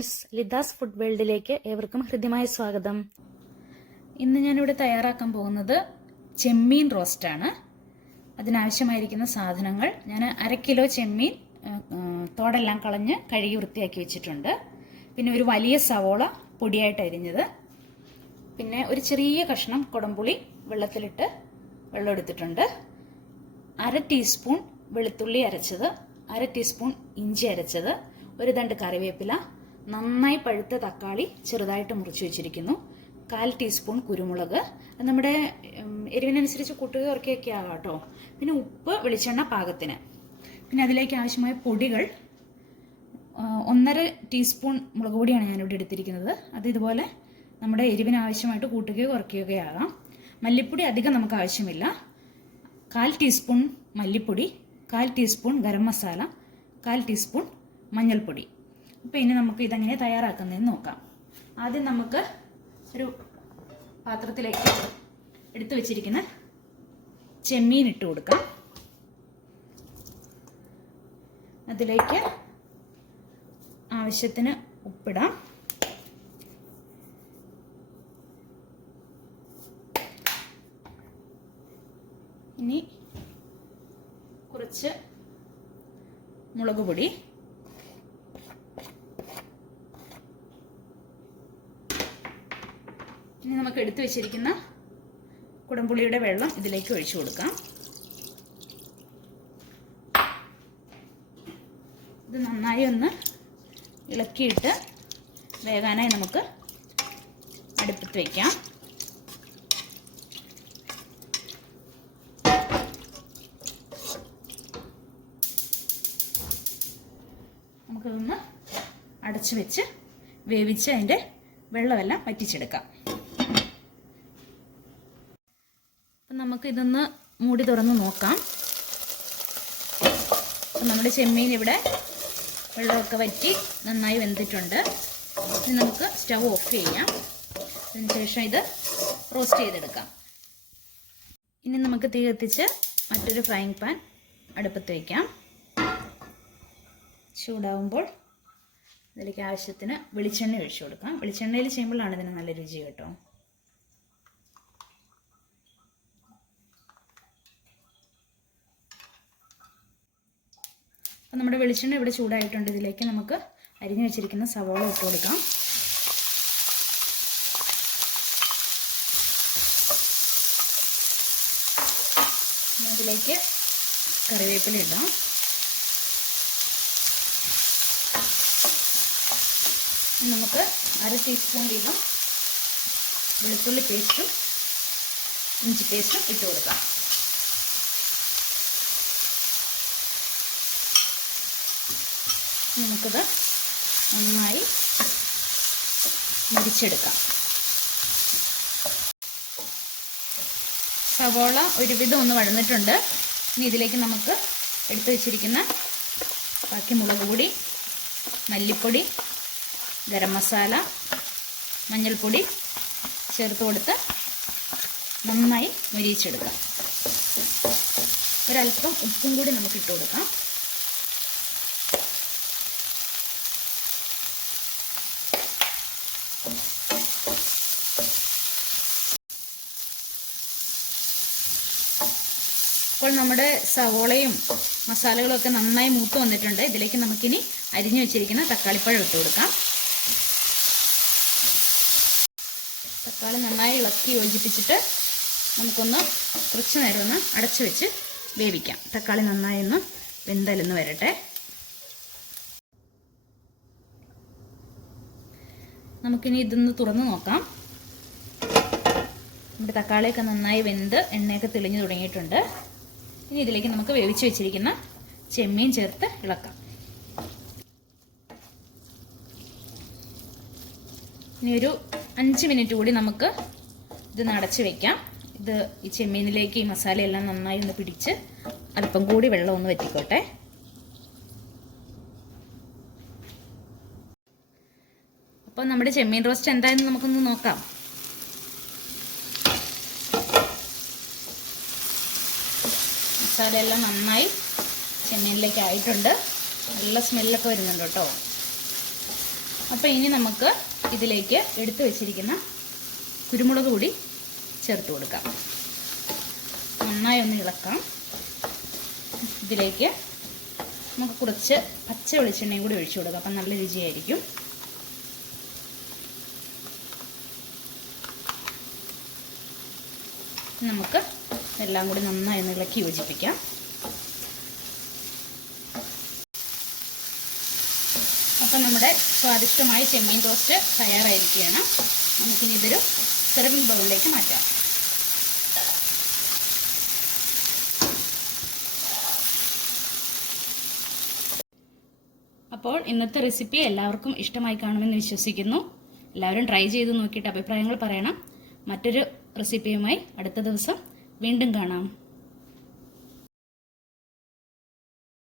Friends, ലിഥാസ് food വേൾഡിലേക്ക് ഏവർക്കും ഹൃദ്യമായ സ്വാഗതം. ഇന്ന് ഞാനിവിടെ തയ്യാറാക്കാൻ പോകുന്നത് ചെമ്മീൻ റോസ്റ്റാണ്. അതിനാവശ്യമായിരിക്കുന്ന സാധനങ്ങൾ: ഞാൻ 1/2 കിലോ ചെമ്മീൻ തോടെല്ലാം കളഞ്ഞ് കഴുകി വൃത്തിയാക്കി വെച്ചിട്ടുണ്ട്. പിന്നെ ഒരു വലിയ സവോള പൊടിയായിട്ട് അരിഞ്ഞത്, പിന്നെ ഒരു ചെറിയ കഷ്ണം കുടംപുളി വെള്ളത്തിലിട്ട് വെള്ളം എടുത്തിട്ടുണ്ട്, 1/2 ടീസ്പൂൺ വെളുത്തുള്ളി അരച്ചത്, 1/2 ടീസ്പൂൺ ഇഞ്ചി അരച്ചത്, ഒരു തണ്ട് കറിവേപ്പില, നന്നായി പഴുത്ത തക്കാളി ചെറുതായിട്ട് മുറിച്ച് വെച്ചിരിക്കുന്നു, 1/4 ടീസ്പൂൺ കുരുമുളക്. നമ്മുടെ എരിവിനനുസരിച്ച് കൂട്ടുക കുറയ്ക്കുകയൊക്കെ ആകാം കേട്ടോ. പിന്നെ ഉപ്പ്, വെളിച്ചെണ്ണ പാകത്തിന്. പിന്നെ അതിലേക്ക് ആവശ്യമായ പൊടികൾ: 1.5 ടീസ്പൂൺ മുളക് പൊടിയാണ് ഞാനിവിടെ എടുത്തിരിക്കുന്നത്. അത് ഇതുപോലെ നമ്മുടെ എരിവിന് ആവശ്യമായിട്ട് കൂട്ടുകയോ കുറയ്ക്കുകയോ ആകാം. മല്ലിപ്പൊടി അധികം നമുക്ക് ആവശ്യമില്ല. 1/4 ടീസ്പൂൺ മല്ലിപ്പൊടി, 1/4 ടീസ്പൂൺ ഗരം മസാല, 1/4 ടീസ്പൂൺ മഞ്ഞൾപ്പൊടി. അപ്പോൾ ഇനി നമുക്ക് ഇതെങ്ങനെ തയ്യാറാക്കുന്നതെന്ന് നോക്കാം. ആദ്യം നമുക്ക് ഒരു പാത്രത്തിലേക്ക് എടുത്തു വെച്ചിരിക്കുന്ന ചെമ്മീൻ ഇട്ട് കൊടുക്കാം. അതിലേക്ക് ആവശ്യത്തിന് ഉപ്പിടാം. ഇനി കുറച്ച് മുളക് പൊടി, ഇനി നമുക്ക് എടുത്തു വെച്ചിരിക്കുന്ന കുടംപുളിയുടെ വെള്ളം ഇതിലേക്ക് ഒഴിച്ചു കൊടുക്കാം. ഇത് നന്നായി ഒന്ന് ഇളക്കിയിട്ട് വേകാനായി നമുക്ക് അടുപ്പത്ത് വയ്ക്കാം. നമുക്കിതൊന്ന് അടച്ചു വെച്ച് വേവിച്ച് അതിൻ്റെ വെള്ളമെല്ലാം വറ്റിച്ചെടുക്കാം. അപ്പം നമുക്കിതൊന്ന് മൂടി തുറന്ന് നോക്കാം. അപ്പം നമ്മുടെ ചെമ്മീൻ ഇവിടെ വെള്ളമൊക്കെ വറ്റി നന്നായി വെന്തിട്ടുണ്ട്. ഇനി നമുക്ക് സ്റ്റവ് ഓഫ് ചെയ്യാം. അതിനുശേഷം ഇത് റോസ്റ്റ് ചെയ്തെടുക്കാം. ഇനി നമുക്ക് തീ കത്തിച്ച് മറ്റൊരു ഫ്രൈങ് പാൻ അടുപ്പത്ത് വയ്ക്കാം. ചൂടാവുമ്പോൾ അതിലേക്ക് ആവശ്യത്തിന് വെളിച്ചെണ്ണ ഒഴിച്ചു കൊടുക്കാം. വെളിച്ചെണ്ണയിൽ ചെയ്യുമ്പോഴാണ് ഇതിന് നല്ല രുചി കേട്ടോ. അപ്പം നമ്മുടെ വെളിച്ചെണ്ണ ഇവിടെ ചൂടായിട്ടുണ്ട്. ഇതിലേക്ക് നമുക്ക് അരിഞ്ഞു വെച്ചിരിക്കുന്ന സവോള ഇട്ട് കൊടുക്കാം. അതിലേക്ക് കറിവേപ്പില ഇടാം. നമുക്ക് 1/2 ടീസ്പൂൺ വീതം വെളുത്തുള്ളി പേസ്റ്റും ഇഞ്ചി പേസ്റ്റും ഇട്ട് കൊടുക്കാം. നമുക്കിത് നന്നായി മുരിച്ചെടുക്കാം. സവോള ഒരുവിധം ഒന്ന് വഴന്നിട്ടുണ്ട്. ഇനി ഇതിലേക്ക് നമുക്ക് എടുത്തു വെച്ചിരിക്കുന്ന ബാക്കി മുളക് പൊടി, മല്ലിപ്പൊടി, ഗരം മസാല, മഞ്ഞൾപ്പൊടി ചേർത്ത് കൊടുത്ത് നന്നായി മുരിച്ചെടുക്കാം. ഒരല്പം ഉപ്പും കൂടി നമുക്ക് ഇട്ട് കൊടുക്കാം. ഇപ്പോൾ നമ്മുടെ സവോളയും മസാലകളും ഒക്കെ നന്നായി മൂത്ത് വന്നിട്ടുണ്ട്. ഇതിലേക്ക് നമുക്കിനി അരിഞ്ഞു വെച്ചിരിക്കുന്ന തക്കാളിപ്പഴം ഇട്ട് കൊടുക്കാം. തക്കാളി നന്നായി ഇളക്കി യോജിപ്പിച്ചിട്ട് നമുക്കൊന്ന് കുറച്ച് നേരം ഒന്ന് അടച്ചു വെച്ച് വേവിക്കാം. തക്കാളി നന്നായി ഒന്ന് വെന്തലൊന്ന് വരട്ടെ. നമുക്കിനി ഇതൊന്ന് തുറന്ന് നോക്കാം. നമ്മുടെ തക്കാളിയൊക്കെ നന്നായി വെന്ത് എണ്ണയൊക്കെ തെളിഞ്ഞു തുടങ്ങിയിട്ടുണ്ട്. ഇനി ഇതിലേക്ക് നമുക്ക് വേവിച്ച് വെച്ചിരിക്കുന്ന ചെമ്മീൻ ചേർത്ത് ഇളക്കാം. ഇനി ഒരു 5 മിനിറ്റ് കൂടി നമുക്ക് ഇത് അടച്ച് വയ്ക്കാം. ഇത് ഈ ചെമ്മീനിലേക്ക് ഈ മസാലയെല്ലാം നന്നായി ഒന്ന് പിടിച്ച് അല്പം കൂടി വെള്ളം ഒന്ന് വറ്റിക്കോട്ടെ. അപ്പോൾ നമ്മുടെ ചെമ്മീൻ റോസ്റ്റ് എന്തായെന്ന് നമുക്കൊന്ന് നോക്കാം. മസാലയെല്ലാം നന്നായി ചെമ്മീനിലേക്ക് ആയിട്ടുണ്ട്. നല്ല സ്മെല്ലൊക്കെ വരുന്നുണ്ട് കേട്ടോ. അപ്പോൾ ഇനി നമുക്ക് ഇതിലേക്ക് എടുത്തു വെച്ചിരിക്കുന്ന കുരുമുളക് പൊടി ചേർത്ത് കൊടുക്കാം. നന്നായി ഒന്ന് ഇളക്കാം. ഇതിലേക്ക് നമുക്ക് കുറച്ച് പച്ച വെളിച്ചെണ്ണയും കൂടി ഒഴിച്ചു കൊടുക്കാം. അപ്പം നല്ല രുചിയായിരിക്കും. നമുക്ക് എല്ലാം കൂടി നന്നായി ഒന്ന് ഇളക്കി യോജിപ്പിക്കാം. അപ്പം നമ്മുടെ സ്വാദിഷ്ടമായ ചെമ്മീൻ റോസ്റ്റ് തയ്യാറായിരിക്കുകയാണ്. നമുക്കിനി ഇതൊരു സെർവിങ് ബൗളിലേക്ക് മാറ്റാം. അപ്പോൾ ഇന്നത്തെ റെസിപ്പി എല്ലാവർക്കും ഇഷ്ടമായി കാണുമെന്ന് വിശ്വസിക്കുന്നു. എല്ലാവരും ട്രൈ ചെയ്ത് നോക്കിയിട്ട് അഭിപ്രായങ്ങൾ പറയണം. മറ്റൊരു റെസിപ്പിയുമായി അടുത്ത ദിവസം വീണ്ടും കാണാം.